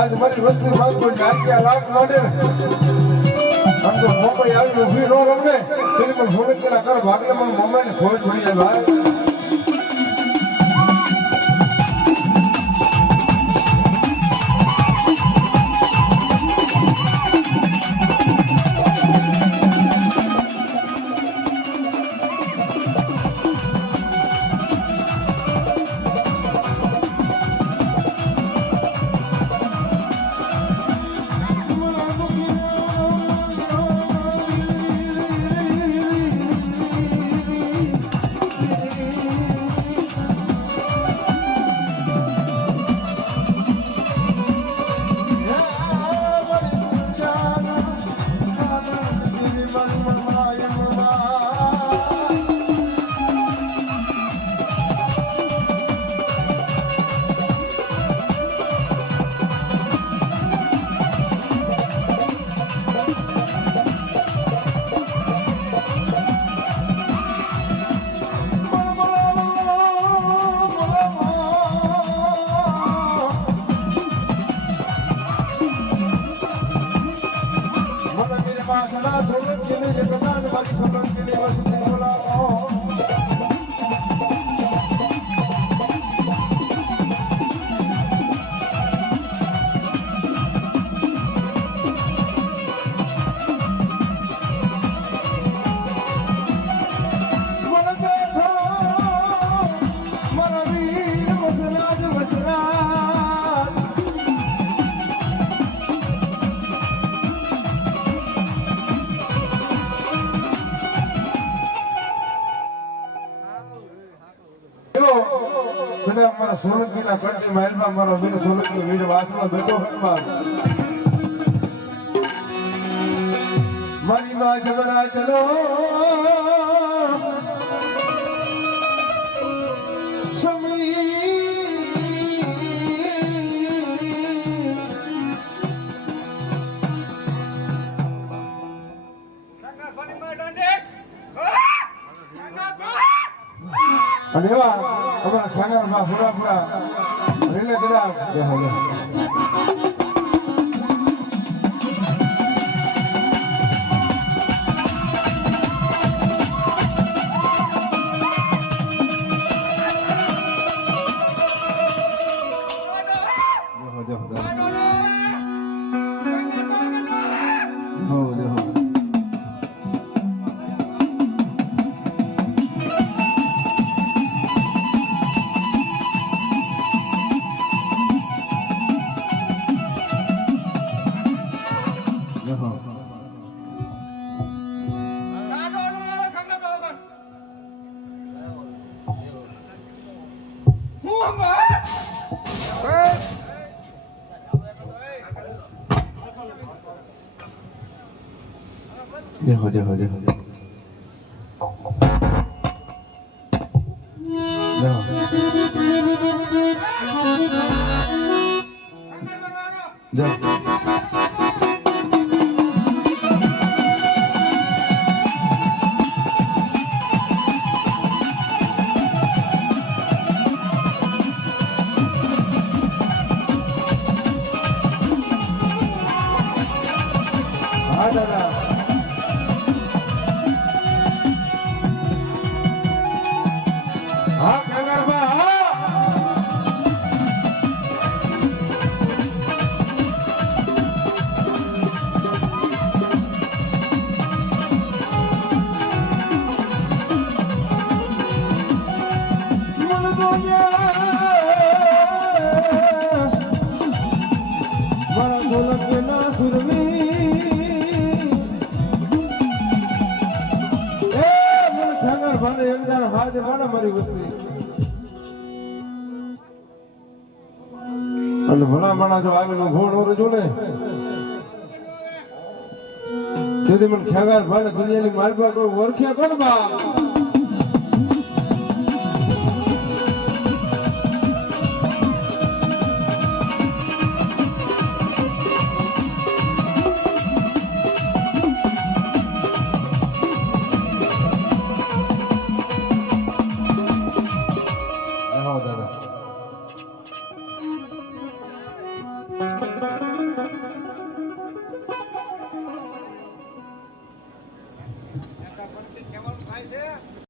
आज मारी वस्ती बात को नाट्य लाख माडे हम तो मोबाइल આવી ઉભી નો રમને તેની પણ ભૂમિક ના કર ભાગલે મને મોબાઈલ ને ખોટ પડી જાય ભાઈ મારા સોલંકી ના કંઠી મહેલમાં મારો વીર સોલંકી વીર વાસમાં બેઠો હનુમાન મારી માં જબરા ચલો અને એવા અમારા ખાંગારમાં પૂરા રીલે કર્યા हो जा અને ભલા માણા જો આવીને ફોન ઓરજો ને તેથી મને ખ્યાલ ભાઈ દુનિયાની માલપા કોઈ ઓળખ્યા કોણ બા